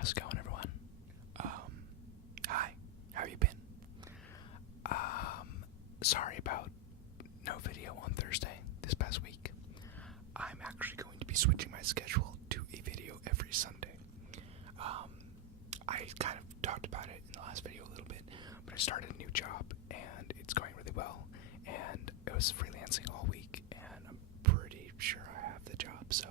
How's it going, everyone? Hi, how you been? Sorry about no video on Thursday this past week. I'm actually going to be switching my schedule to a video every Sunday. I kind of talked about it in the last video a little bit, but I started a new job and it's going really well, and it was freelancing all week, and I'm pretty sure I have the job, so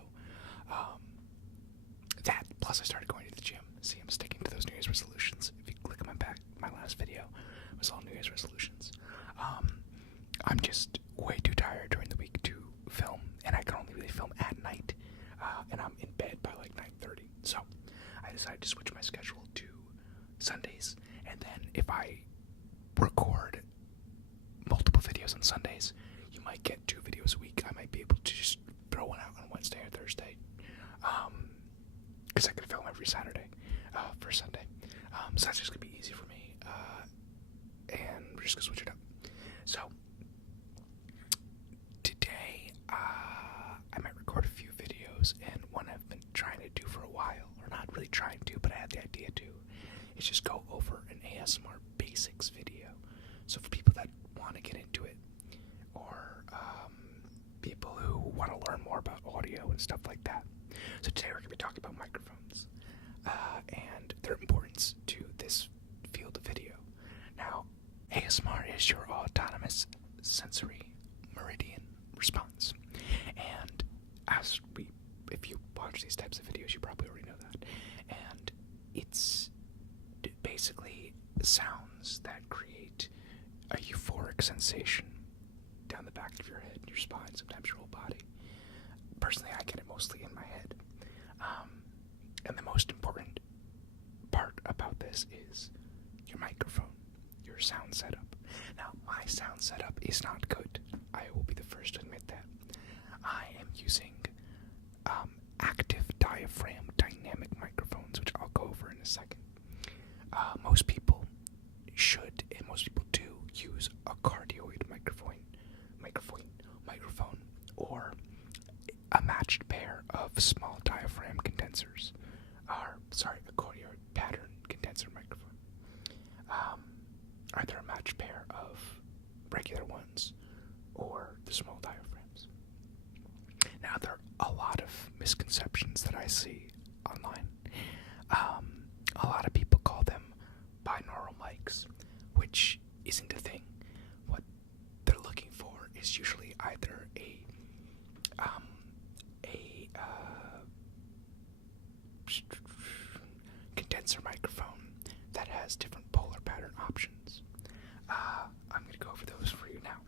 that, plus I started going to the gym. See, I'm sticking to those New Year's resolutions. If you click on my last video, it was all New Year's resolutions. I'm just way too tired during the week to film, and I can only really film at night, and I'm in bed by like 9:30. So I decided to switch my schedule to Sundays, and then if I record multiple videos on Sundays, you might get 2 videos a week. I might be able to just throw one out on Wednesday or Thursday, because I could film every Saturday for Sunday. So that's just going to be easy for me, and we're just going to switch it up. So today, I might record a few videos, and one I've been trying to do for a while, or not really trying to, but I had the idea to, is just go over an ASMR basics video. So for people that want to get into it, or people who want to learn more about audio and stuff like that. So today we're going to be talking about microphones, and their importance to this field of video. Now, ASMR is your autonomous sensory meridian response, and if you watch these types of videos, you probably already know that, and it's basically sounds that create a euphoric sensation down the back of your head, your spine, sometimes your whole body. Personally, I get it mostly in my head. And the most important part about this is your microphone, your sound setup. Now, my sound setup is not good. I will be the first to admit that. I am using active diaphragm dynamic microphones, which I'll go over in a second. Most people should, and most people do, use a cardioid microphone, or a matched pair of small diaphragm condensers, a cardioid pattern condenser microphone. Either a matched pair of regular ones or the small diaphragms. Now, there are a lot of misconceptions that I see online. A lot of people call them binaural mics, which isn't a thing. What they're looking for is usually either a condenser microphone that has different polar pattern options. I'm going to go over those for you now.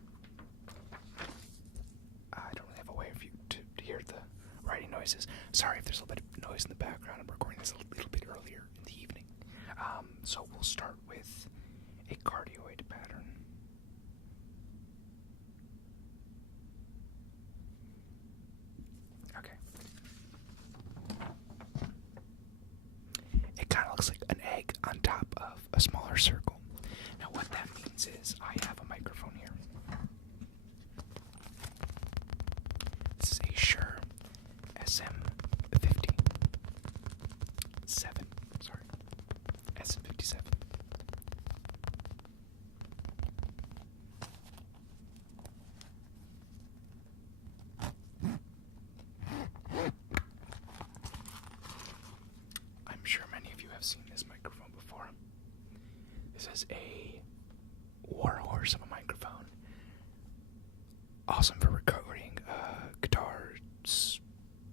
I don't really have a way for you to hear the writing noises. Sorry if there's a little bit of noise in the background. I'm recording this a little bit earlier in the evening. So we'll start with a cardioid pattern. Okay. It kind of looks like an egg on top of a smaller circle. Now what that means is I have a microphone here. This is a Shure SM57. SM57. I'm sure many of you have seen this microphone before. This is a warhorse of a microphone. Awesome for recording guitars,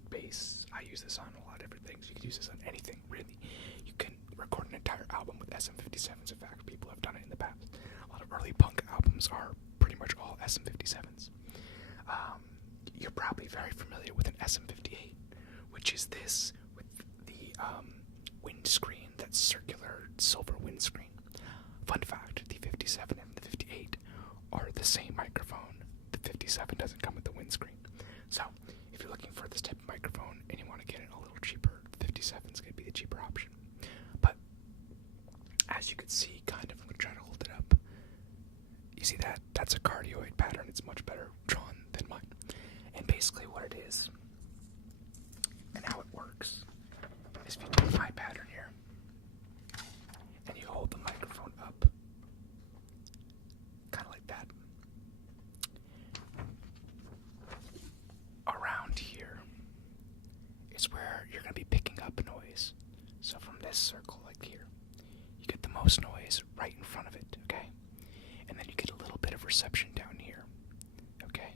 bass. I use this on a lot of different things. You can use this on anything, really. You can record an entire album with SM57s. In fact, people have done it in the past. A lot of early punk albums are pretty much all SM57s. You're probably very familiar with an SM58, which is this with the windscreen, that circular silver windscreen. Fun fact, the 57 and the 58 are the same microphone. The 57 doesn't come with the windscreen. So, if you're looking for this type of microphone and you want to get it a little cheaper, the 57 is going to be the cheaper option. But, as you can see, I'm going to try to hold it up. You see that? That's a cardioid pattern. It's much better drawn than mine. And basically what it is, and how it works, is if you take my pattern here, this circle, like here, you get the most noise right in front of it, okay? And then you get a little bit of reception down here, okay?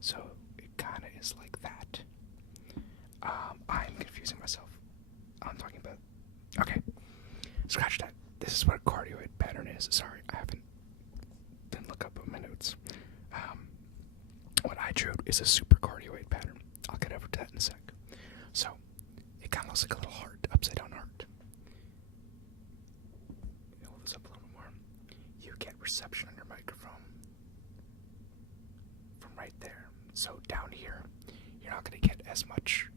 So it kind of is like that. I'm confusing myself. I'm talking about... Okay, scratch that. This is what a cardioid pattern is. Sorry, I didn't look up on my notes. What I drew is a supercardioid pattern. I'll get over to that in a sec. So, it kind of looks like a little heart, upside down heart. Hold this up a little more. You get reception on your microphone from right there. So down here, you're not going to get as much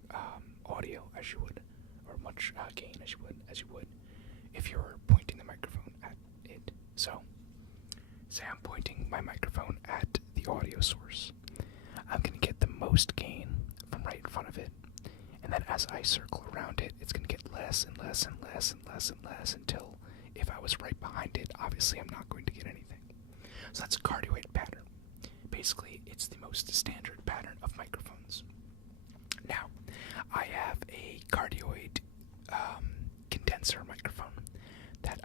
audio as you would, or much gain as you would if you were pointing the microphone at it. So, say I'm pointing my microphone at the audio source. I'm going to get the most gain from right in front of it, and then as I circle around it, it's going to get less and less and less and less and less until, if I was right behind it, obviously I'm not going to get anything. So that's a cardioid pattern. Basically, it's the most standard pattern of microphones. Now, I have a cardioid condenser microphone that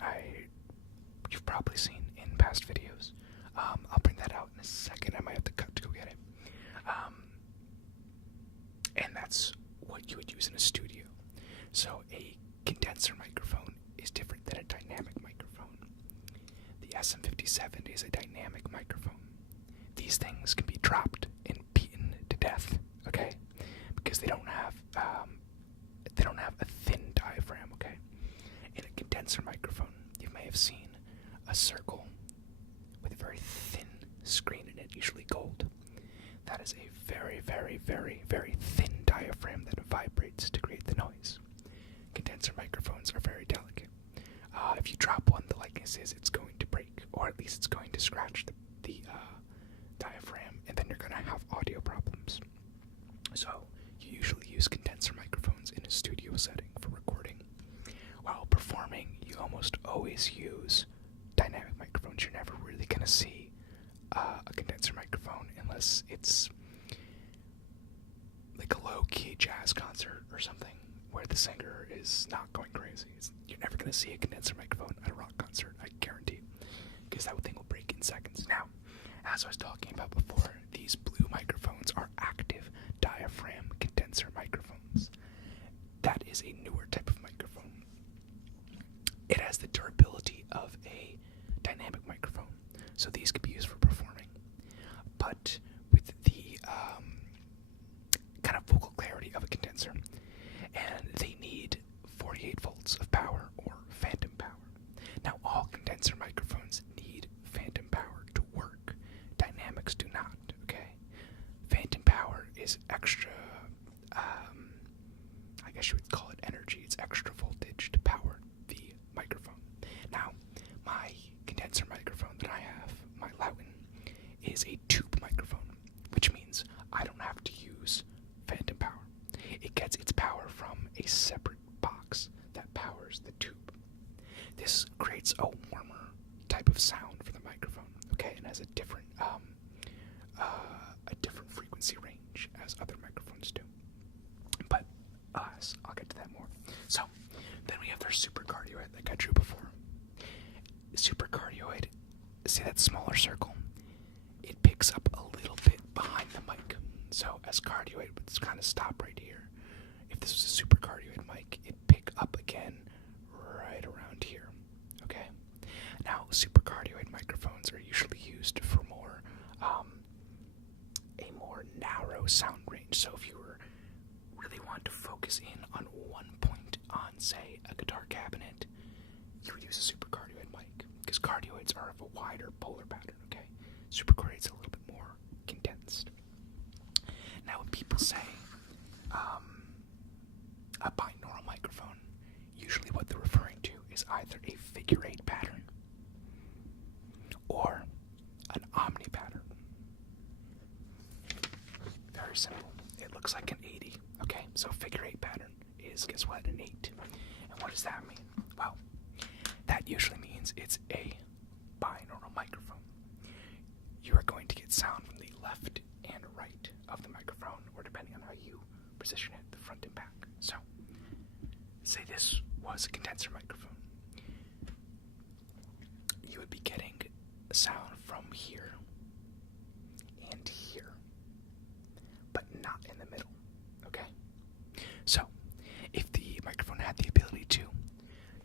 you've probably seen in past videos. I'll bring that out in a second. I might have to cut to go get it. And that's what you would use in a studio. So a condenser microphone is different than a dynamic microphone. The SM57 is a dynamic microphone. These things can be dropped and beaten to death, okay? Because they don't have a thin diaphragm, okay? In a condenser microphone, you may have seen a circle with a very thin screen in it, usually gold. That is a very, very, very, very thin diaphragm that vibrates to create the noise. Condenser microphones are very delicate. If you drop one, the likeness is it's going to break, or at least it's going to scratch the diaphragm, and then you're going to have audio problems. So you usually use condenser microphones in a studio setting for recording. While performing, you almost always use dynamic microphones. You're never really going to see a condenser microphone unless it's like a low-key jazz concert or something where the singer is not going crazy. You're never going to see a condenser microphone at a rock concert, I guarantee, because that thing will break in seconds. Now, as I was talking about before, these blue microphones are active diaphragm condenser microphones. That is a newer type of microphone. It has the durability of a dynamic microphone, so these could be used for performing. But with the kind of vocal clarity of a condenser, and they need 48 volts of power or phantom power. Now, all condenser microphones need phantom power to work. Dynamics do not, okay? Phantom power is extra, I guess you would call it energy. It's extra voltage to power the microphone. Now, my condenser microphone that I have, my Loudon, is a tube microphone, which means I don't have to use phantom power. It gets its power from a separate box that powers the tube. This creates a warmer type of sound for the microphone, okay, and has a different frequency range as other microphones do. But I'll get to that more. So then we have their supercardioid, like I drew before. Supercardioid, see that smaller circle? It picks up a little bit behind the mic. So as cardioid would kind of stop right here. If this was a supercardioid mic, it'd pick up again right around here. Okay? Now, supercardioid microphones are usually used for a more narrow sound range. So if you were really want to focus in on one point on, say, a guitar cabinet, you would use a supercardioid mic, because cardioids are of a wider polar pattern, okay? Supercardioid's a little bit more condensed. Now, when people say a binaural microphone, usually what they're referring to is either a figure 8 pattern or an omni pattern. Very simple. It looks like an 80, okay? So figure 8 pattern is, guess what, an 8. And what does that mean? Well, that usually means it's a binaural microphone. You are going to get sound from the left and right of the microphone, or depending on how you position it, the front and back. So, say this was a condenser microphone, you would be getting sound from here and here, but not in the middle, okay? So, if the microphone had the ability to,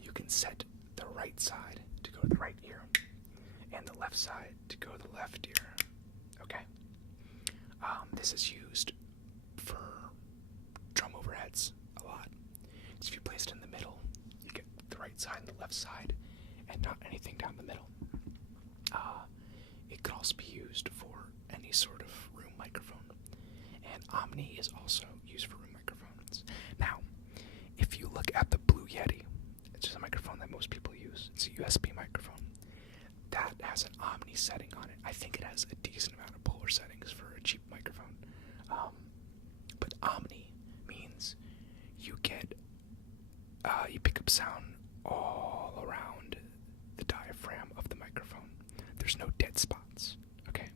you can set the right side to go to the right ear, and the left side to go to the left ear, okay? This is used for drum overheads a lot. So if you place it in the middle, you get the right side and the left side, and not anything down the middle. It could also be used for any sort of room microphone, and Omni is also used for room microphones. Now, if you look at the Blue Yeti, it's just a microphone that most people use. It's a USB microphone. That has an Omni setting on it. I think it has a decent amount of polar settings for a cheap microphone. But Omni means you get, you pick up sound all around the diaphragm of the microphone. There's no dead spots, okay?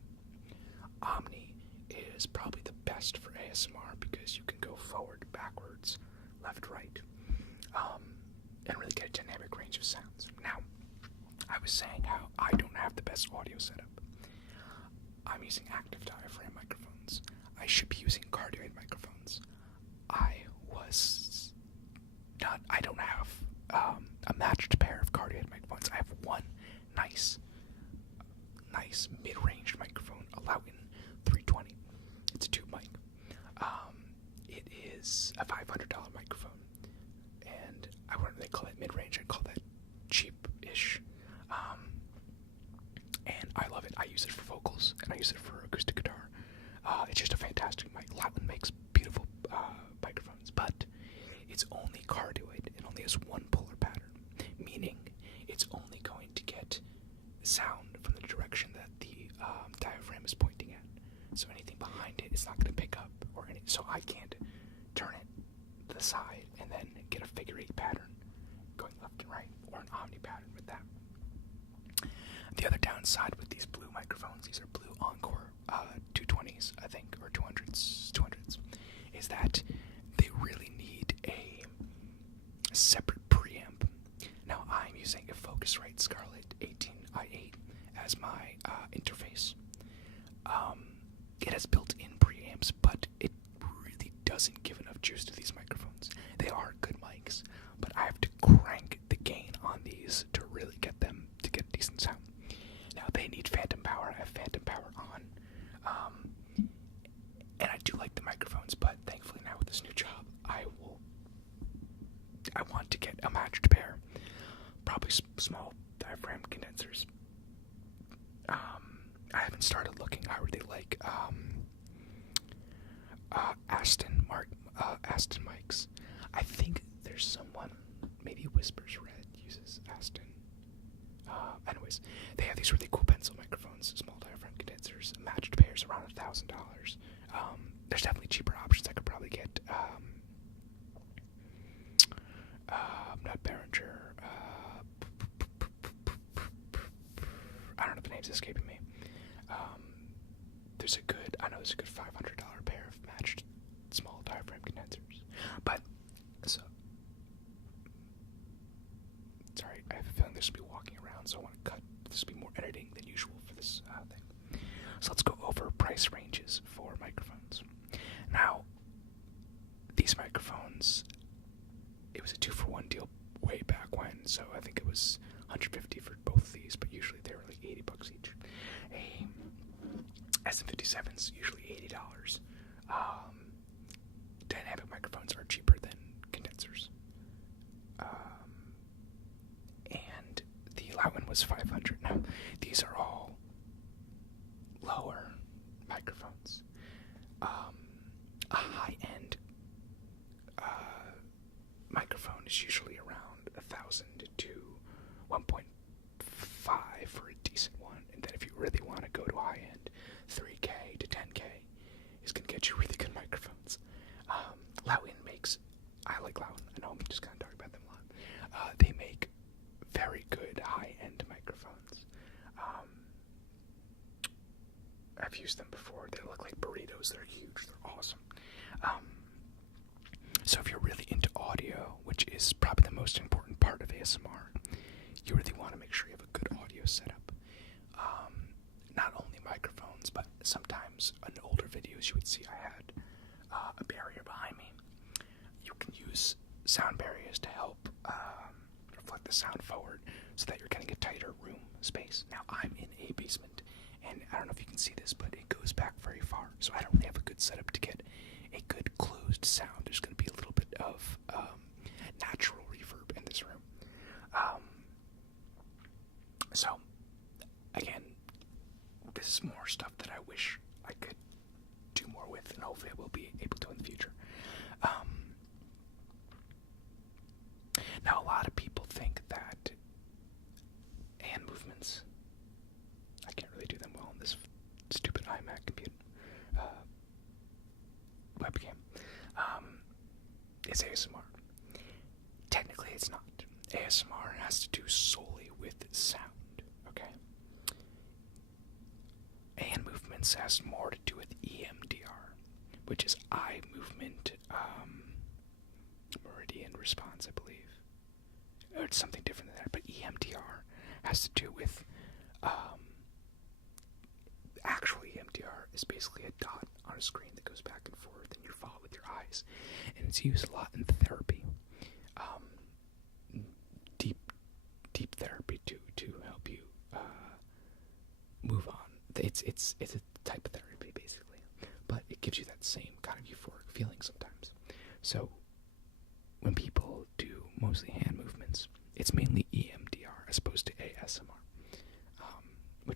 Omni is probably the best for ASMR because you can go forward, backwards, left, right, and really get a dynamic range of sounds. Now, I was saying how I don't have the best audio setup. I'm using active diaphragm microphones. I should be using cardioid microphones. I don't have a matched pair of cardioid microphones. I have one nice mid-range microphone, a Lauten 320. It's a tube mic. It is a $500 microphone, and I wouldn't really call it mid-range. I'd call that cheap-ish. And I love it. I use it for vocals, and I use it for acoustic guitar. It's just a fantastic mic. Lauten makes beautiful microphones, but it's only cardioid. It only has one polar pattern, meaning it's only going to get sound from the direction that the diaphragm is pointing at. So anything behind it is not going to pick up, so I can't turn it to the side and then get a figure 8 pattern going left and right, or an omni pattern with that. The other downside with these blue microphones, these are blue Encore 220s, I think, or 200s, is that they really need a separate preamp. Now, I'm using a Focusrite Scarlett 18i8 as my interface. It has built-in preamps, but it really doesn't give enough juice to these microphones. They are good mics, but I have to crank the gain on these to really get them to get decent sound. Now, they need phantom power. I have phantom power on. And I do like the microphones, but thankfully now with this new job, I want to get a matched pair. Probably small diaphragm condensers. I haven't started looking. I really like Aston mics. I think there's someone, maybe Whispers Red uses Aston. Anyways, they have these really cool pencil microphones, small diaphragm condensers, matched pairs around $1,000. There's definitely cheaper options. I could probably get not Behringer. I don't know, the name's escaping me. There's a good $500 pair of matched small diaphragm condensers. But so sorry, I have a feeling this will be walking around, so I want to cut. This will be more editing than usual for this thing. So let's go over price ranges for microphones. Now, these microphones, it was a 2-for-1 deal way back when, so I think it was $150 for both of these, but usually they were like $80 each. A SM57's usually $80. Dynamic microphones are cheaper than condensers. And the Lauten was $500. Now, these are all lower microphones. A high-end microphone is usually around $1,000 to $1.5 for a decent one, and then if you really want to go to high-end, $3K to $10K is going to get you really good microphones. Lauten makes, I like Lauten, I know I'm just kind of talking about them a lot. They make very good high-end microphones. I've used them before. They look like burritos. They're huge. They're awesome. So if you're really into audio, which is probably the most important ASMR, you really want to make sure you have a good audio setup. Not only microphones, but sometimes in older videos you would see I had a barrier behind me. You can use sound barriers to help reflect the sound forward so that you're getting a tighter room space. Now, I'm in a basement, and I don't know if you can see this, but it goes back very far, so I don't really have a good setup to get a good closed sound. There's going to be a little bit of natural reverb in this room. So, again, this is more stuff that I wish I could do more with, and hopefully I will be able to in the future. Now, a lot of people think that hand movements, I can't really do them well on this stupid iMac computer, webcam, is ASMR. Technically, it's not. ASMR has to do solely with sound, okay? Hand movements has more to do with EMDR, which is eye movement meridian response, I believe. Or it's something different than that, but EMDR has to do with actual EMDR is basically a dot on a screen that goes back and forth and you follow with your eyes, and it's used a lot in therapy, deep therapy to help you move on. It's a type of therapy basically, but it gives you that same kind of euphoric feeling sometimes. So when people do mostly hand movements, it's mainly EMDR as opposed to ASMR.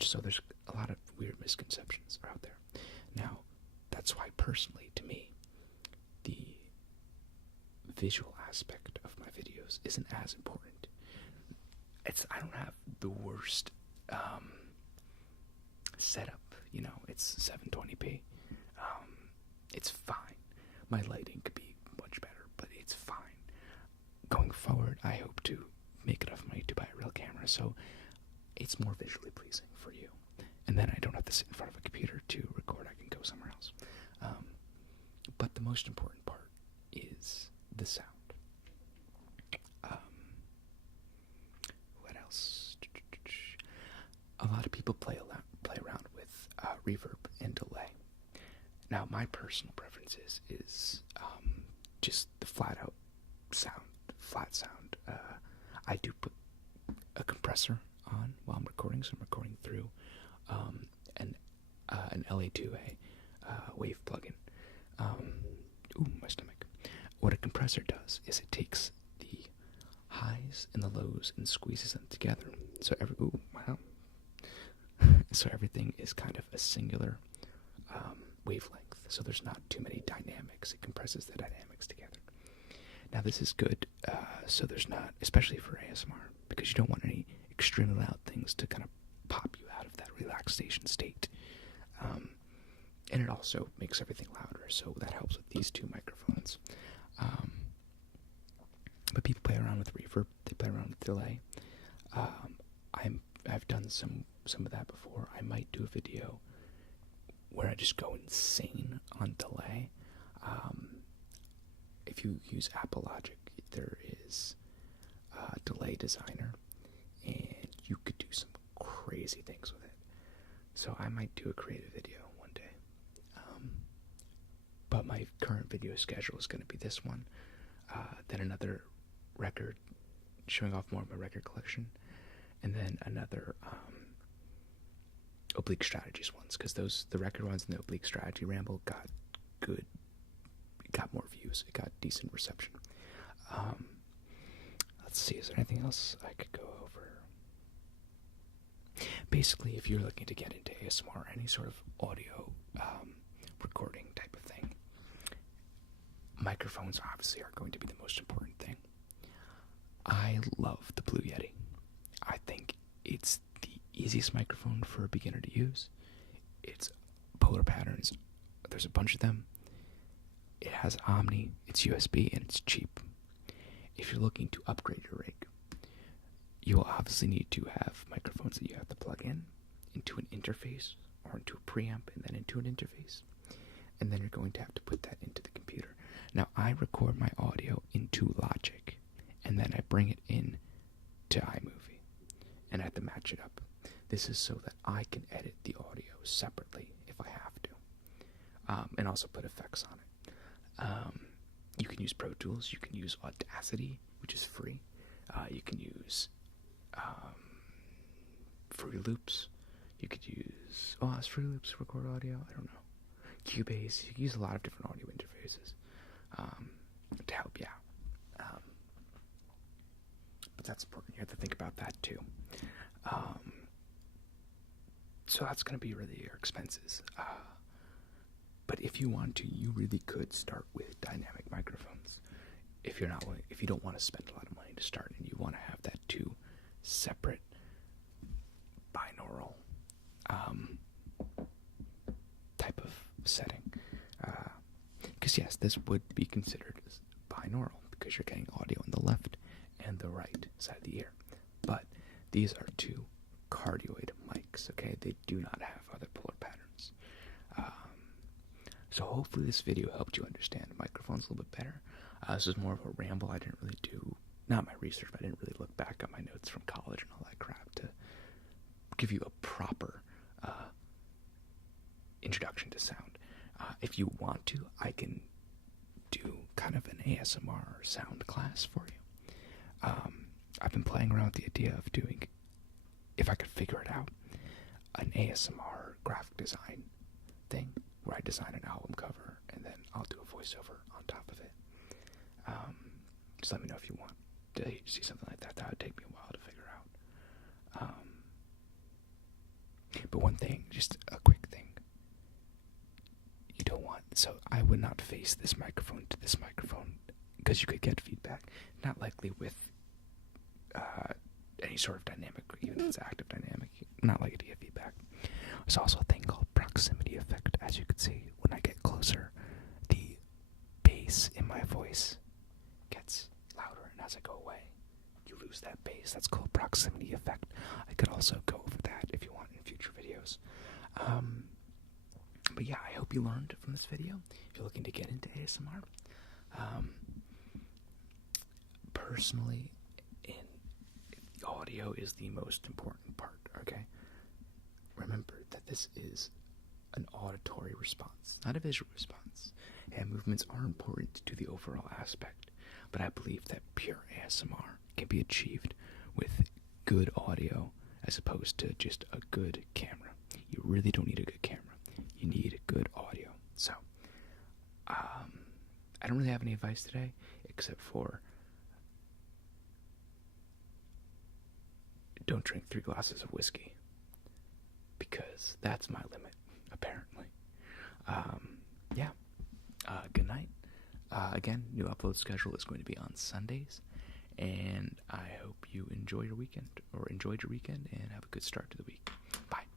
So there's a lot of weird misconceptions out there. Now, that's why personally, to me, the visual aspect of my videos isn't as important. I don't have the worst setup, it's 720p. It's fine. My lighting could be much better, but it's fine. Going forward, I hope to make enough money to buy a real camera, so it's more visually pleasing for you. And then I don't have to sit in front of a computer to record. I can go somewhere else. But the most important part is the sound. What else? A lot of people play around with reverb and delay. Now, my personal preference is just the flat sound. I do put a compressor on while I'm recording, so I'm recording through an LA2A wave plugin. My stomach. What a compressor does is it takes the highs and the lows and squeezes them together. So so everything is kind of a singular wavelength. So there's not too many dynamics. It compresses the dynamics together. Now this is good, so there's not, especially for ASMR, because you don't want any extremely loud things to kind of pop you out of that relaxation state. And it also makes everything louder, so that helps with these two microphones. But people play around with reverb, they play around with delay. I've done some of that before. I might do a video where I just go insane on delay. If you use Apple Logic, there is a delay designer, and you could do some crazy things with it. So I might do a creative video one day. But my current video schedule is going to be this one, then another record showing off more of my record collection, and then another Oblique Strategies ones, because the record ones and the Oblique Strategy Ramble got good. It got more views. It got decent reception. Let's see, is there anything else I could go over? Basically, if you're looking to get into ASMR, any sort of audio recording type of thing, microphones obviously are going to be the most important thing. I love the Blue Yeti. I think it's the easiest microphone for a beginner to use. It's polar patterns. There's a bunch of them. It has Omni, it's USB, and it's cheap. If you're looking to upgrade your rig, you'll obviously need to have microphones that you have to plug in into an interface or into a preamp and then into an interface. And then you're going to have to put that into the computer. Now, I record my audio into Logic, and then I bring it in to iMovie, and I have to match it up. This is so that I can edit the audio separately if I have to, and also put effects on it. You can use Pro Tools, you can use Audacity, which is free. You can use Fruity Loops. You could use, is Fruity Loops record audio? I don't know. Cubase. You can use a lot of different audio interfaces to help you out. But that's important. You have to think about that too. So that's going to be really your expenses. But if you want to, you really could start with dynamic microphones. If you don't want to spend a lot of money to start, and you want to have that two separate binaural type of setting. Because yes, this would be considered as binaural because you're getting audio on the left and the right side of the ear. But these are two cardioid mics, okay? They do not have other polar patterns. So hopefully this video helped you understand microphones a little bit better. This is more of a ramble. I didn't really do, not my research, but I didn't really look back at my notes from college and all that crap to give you a proper introduction to sound. If you want to, I can do kind of an ASMR sound class for you. I've been playing around with the idea of doing, if I could figure it out, an ASMR graphic design thing where I design an album cover and then I'll do a voiceover on top of it. Just let me know if you want to see something like that. That would take me a while to figure out. But one thing, just a quick thing. You don't want, so I would not face this microphone to this microphone because you could get feedback. Not likely with any sort of dynamic, or even if it's active dynamic, not likely to get feedback. There's also a thing called proximity effect. As you can see, when I get closer, the bass in my voice gets louder, and as I go away, you lose that bass. That's called proximity effect. I could also go over that if you want in future videos. But yeah, I hope you learned from this video. If you're looking to get into ASMR, personally, audio is the most important part, okay? Remember that this is an auditory response, not a visual response. And movements are important to the overall aspect, but I believe that pure ASMR can be achieved with good audio as opposed to just a good camera. You really don't need a good camera. You need good audio. So, I don't really have any advice today, except for don't drink 3 glasses of whiskey, because that's my limit, apparently. Good night. Again, new upload schedule is going to be on Sundays, and I hope you enjoyed your weekend, and have a good start to the week. Bye.